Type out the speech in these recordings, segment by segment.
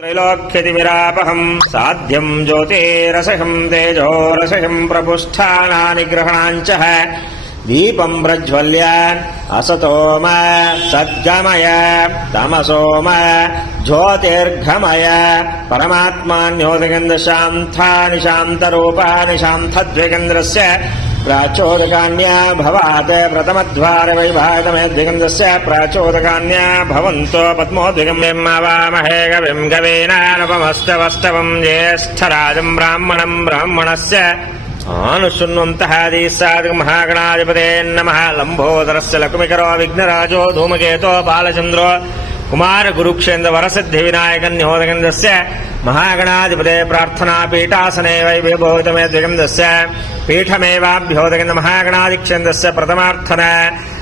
त्रैलोक्यतिविरापहं साध्यं ज्योतिरसहं तेजोरसहं प्रपुष्ठानानि ग्रहणाञ्च दीपं प्रज्वल्य असतो मा सद्गमय तमसो मा ज्योतिर्गमय परमात्मान्योदगन्धशान्तानि शान्तरूपाणि शान्तद्विगन्धस्य प्राचोदकान्या भवात् प्रथमद्वारवैभागमेद्विगन्धस्य प्राचोदकान्या भवन्तो पद्मोद्विगम्यं वामहे कविं कवीनानुपमस्तवस्तवं ज्येष्ठराजं ब्राह्मणं ब्राह्मणस्य आनुशृण्वन्तः महागणाधिपते नमः। लम्बोदरस्य लक्ष्मीकरो विघ्नराजो धूमकेतो बालचन्द्रो कुमार गुरुक्षेन्द्र वरसिद्धि विनायकन्योदगन्धस्य महागणाधिपते प्रार्थना पीठासने वैभवोतमेद्विगन्धस्य पीठमेवाभ्योदगन्ध महागणाधिक्षेन्द्रस्य प्रथमार्थन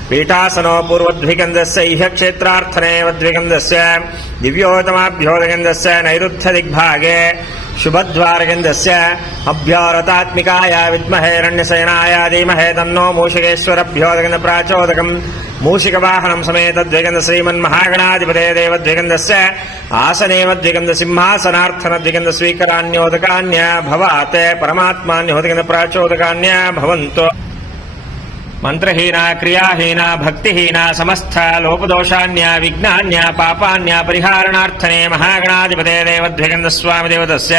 पीठासनो पूर्वद्विगन्धस्य इह क्षेत्रार्थनेवद्विगन्धस्य दिव्योतमाभ्योदगन्धस्य नैऋत्य दिग्भागे शुभद्वारगन्धस्य अभ्योरतात्मिकाय विद्महे हिरण्यसेनाय धीमहि तन्नो मूषिकेश्वरभ्योदगन्ध प्राचोदकम् मूषिकवाहनं समेतद्विगन्ध श्रीमन्महागणाधिपते देवद्विगन्धस्य आसनेवद्विगन्ध सिंहासनार्थनद्विगन्ध स्वीकरान्योदकान्य भवात् परमात्मान्योदगन्ध प्राचोदकान्य भवन्तु। मंत्रहीना क्रियाहीना भक्तिहीना समस्त लोपदोषान्य विघ्नान्य पापान्य परिहारणार्थने महागणाधिपते देवद्विगन्ध स्वामी देवतस्य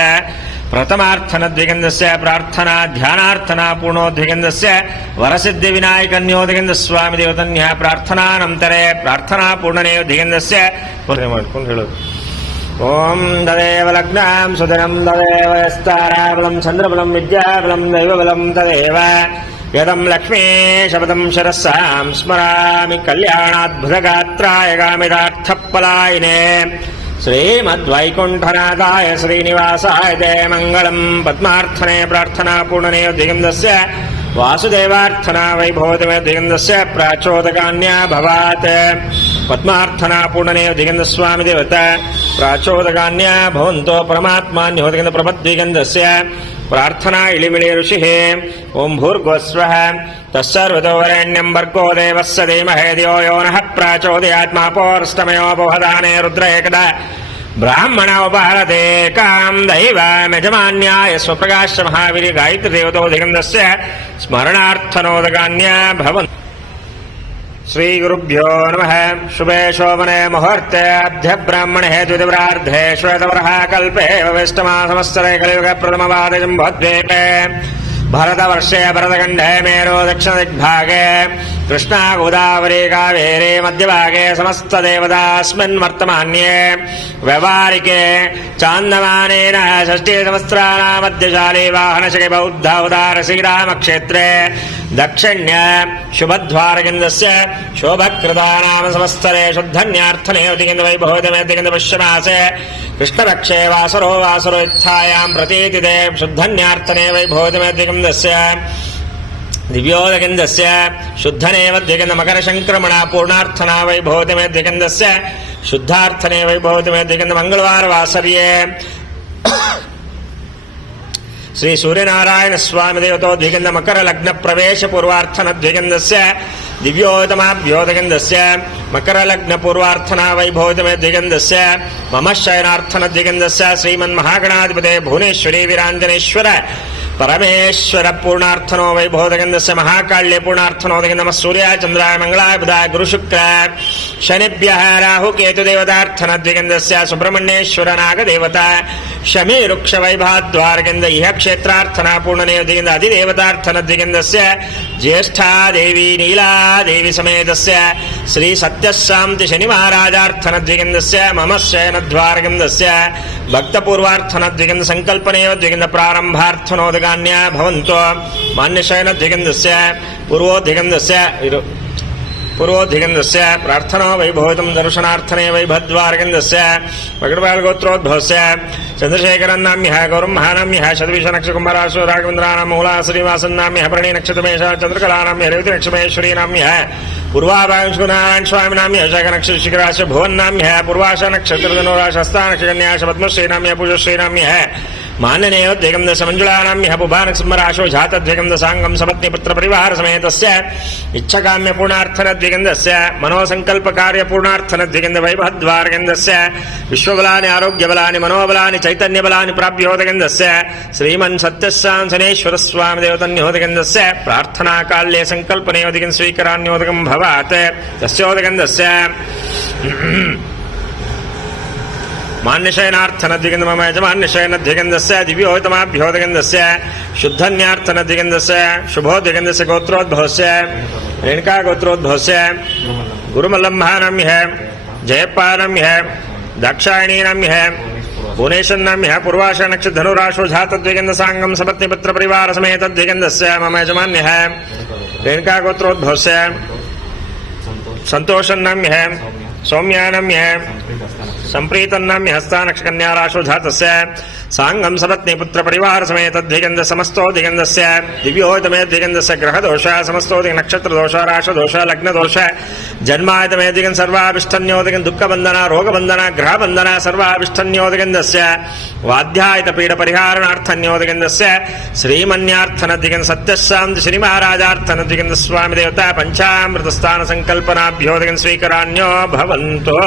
प्रथमार्थनद्विगन्धस्य प्रार्थना ध्यानार्थना पूर्णोद्विगन्धस्य वरसिद्धि विनायकन्योद्विगन्ध स्वामी देवतन्य प्रार्थनानन्तरे प्रार्थना पूर्णनेयोद्विगन्धस्य ओम तदेव लग्नां सुदिनं तदेव यस्ताराबलं चन्द्रबलं विद्याबलं दैवबलं तदेव यदं लक्ष्मी शपथं शरसां स्मरामि कल्याणाद्भुतगात्राय कामितार्थफलायिने श्रीमद्वैकुण्ठनाथाय श्रीनिवासाय ते मङ्गलं। पद्मार्थने प्रार्थना पूर्णनेयोद्विगन्धस्य वासुदेवार्थना वैभवोतमेद्विगन्धस्य प्राचोदकान्या भवात् पद्मार्थना पूर्णनेयोद्विगन्ध स्वामी देवता प्राचोदकान्या भवन्तो परमात्मान्योद्विगन्ध प्रभद्विगन्धस्य प्रार्थना इलिमिलि ऋषिः ओं भूर्गोस्वः तस्सर्वतोवरेण्यं भर्गो देवस्य धीमहि धियो यो नः प्राचोदयात्मापोरस्तमयोपहदाने रुद्र एकदा ब्राह्मण उपहरते कां दैवमजमान्याय स्वप्रकाश महावीर गायत्री देवतोदिगन्धस्य स्मरणार्थनोदकान्या भवन्। श्री गुरुभ्यो नमः। शुभे शोभने मुहूर्ते अद्य ब्राह्मणे द्वितीयार्धे श्वेतवरः कल्पे वैष्णमासंवत्सरे कलियुग प्रथमवादे जम्बोद्वीपे भरतवर्षे भरतखण्डे मेरो दक्षिणदिग्भागे कृष्णा गोदावरी कावेरी मध्यभागे समस्तदेवतास्मिन् वर्तमान्ये व्यवहारिके चान्दमानेन षष्ठीसहस्राणां मध्यशाली वाहनशके बौद्ध उदार श्रीरामक्षेत्रे दक्षिण्य शुभद्वारगन्धस्य शोभकृतानाम संवत्सरे शुद्धन्यार्थनेयोद्विगन्ध वैभवोतमेद्विगन्ध पुष्यमासे कृष्णपक्षे वासरो वासरो इत्थायां प्रतीतिते शुद्धन्यार्थने वैभवोतमेद्विगन्धस्य दिव्योदगन्धस्य शुद्धनेवद्विगन्ध मकरसंक्रमणा पूर्णार्थना वैभवोतमेद्विगन्धस्य शुद्धार्थने वैभवोतमेद्विगन्ध मंगलवारवासर्ये श्री सूर्यनारायण स्वामी देवतोद्विगन्ध मकर लग्न प्रवेश पूर्वार्थनद्विगन्धस्य दिव्योतमाभ्योदगन्धस्य मकर लग्न पूर्वार्थना वैभवोतमेद्विगन्धस्य मम शयनार्थनद्विगन्धस्य श्रीमन्महागणाधिपते भुवनेश्वरी वीराञ्जनेश्वर परमेश्वर पूर्णार्थनो वैभवोदगन्धस्य महाकाल्ये पूर्णार्थनोदगन्ध नमः सूर्याय चन्द्राय मंगलाय बुधाय गुरुशुक्र शनिभ्यः राहु केतु देवतार्थनद्विगन्धस्य सुब्रह्मण्येश्वर नागदेवता शमी वृक्ष वैभाद्वारगन्ध इह क्षेत्रार्थना पूर्णनेयोद्विगन्ध अधिदेवतार्थनद्विगन्धस्य ज्येष्ठा देवी नीला देवी समेतस्य श्री सत्यशान्ति शनि महाराजार्थनद्विगन्धस्य मम शयनद्वारगन्धस्य भक्तपूर्वार्थनद्विगन्ध संकल्पनेयोद्विगन्ध प्रारंभार्थनोदकान्या भवन्तो मान्यशयनद्विगन्धस्य पूर्वोद्विगन्धस्य प्रार्थना वैभवोतं दर्शनार्थने वैभद्वारगन्धस्य पगडपालगोत्रोद्भवस्य चंद्रशेखरन्नाम्यः गौरम्महानाम्यः शतविशनक्षकुम्भराशो राघवेन्द्राणां मूला श्रीनिवासन्नाम्यः भरणी नक्षत्रमेष चन्द्रकलानाम्यः रेवतीनक्षमेश्वरीनाम्यः पूर्वाभागनारायण स्वामिनाम्यः शखनक्षशिखराश भुवन्नाम्यः पूर्वाशा नक्षत्रधनुराशस्तानक्षकन्याश पद्मश्रीनाम्यः पूजश्रीनाम्यः मान्यनेयोद्वेगं दश मंजुलानां यः पुबानक्स्मराशो जातद्वेगं दशांगं सपत्नी पुत्र परिवार समेतस्य इच्छकाम्य पूर्णार्थनद्वेगं दस्य मनोसंकल्प कार्य पूर्णार्थनद्वेगं वैभवद्वारगं दस्य विश्वबलानि आरोग्यबलानि मनोबलानि चैतन्यबलानि प्राप्योदगं दस्य श्रीमन् सत्यस्यां स्वामी देवतन्योदगं दस्य प्रार्थना काल्ये संकल्पनेयोदगं स्वीकरान्योदगं भवात् तस्योदगं दस्य मान्यशयनार्थनद्विगंध मम यजमान्यशयनद्विगंधस्य दिव्योतमाभ्योदगंधस्य शुद्धन्यार्थनद्विगंधस्य शुभोद्विगंधस्य गोत्रोद्भवस्य रेणुका गोत्रोद्भवस्य गुरुमल्लम्भानम्यः जयप्पानम्यः दाक्षायणीनम्यः भुवनेश्वरनम्यः पूर्वाषा नक्षत्र धनुराशो जातद्विगंध सांगम सपत्नीपुत्र परिवार समेत द्विगंधस्य मम यजमान्यः रेणुका गोत्रोद्भवस्य संतोषन्नम्यः सौम्यानम्यः संप्रीतन्नाम्य हस्तानक्षकन्या राशो जातस्य सांगम सपत्नी पुत्र परिवार समेत द्विगंध समस्तो द्विगंधस्य दिव्योतमे द्विगंधस्य ग्रह दोष समस्तो नक्षत्र दोष राश दोष लग्न दोष जन्मायतमे द्विगंध सर्वाभिष्टन्योदगं दुःख बंधन रोग बंधन ग्रह बंधन सर्वाभिष्टन्योदगंधस्य वाध्यायत पीड परिहारणार्थन्योदगंधस्य श्रीमन्यार्थन द्विगंध सत्यस्सां श्री महाराजार्थन द्विगंध स्वामी देवता पंचामृत स्थान संकल्पनाभ्योदगं स्वीकरान्यो भवन्तु।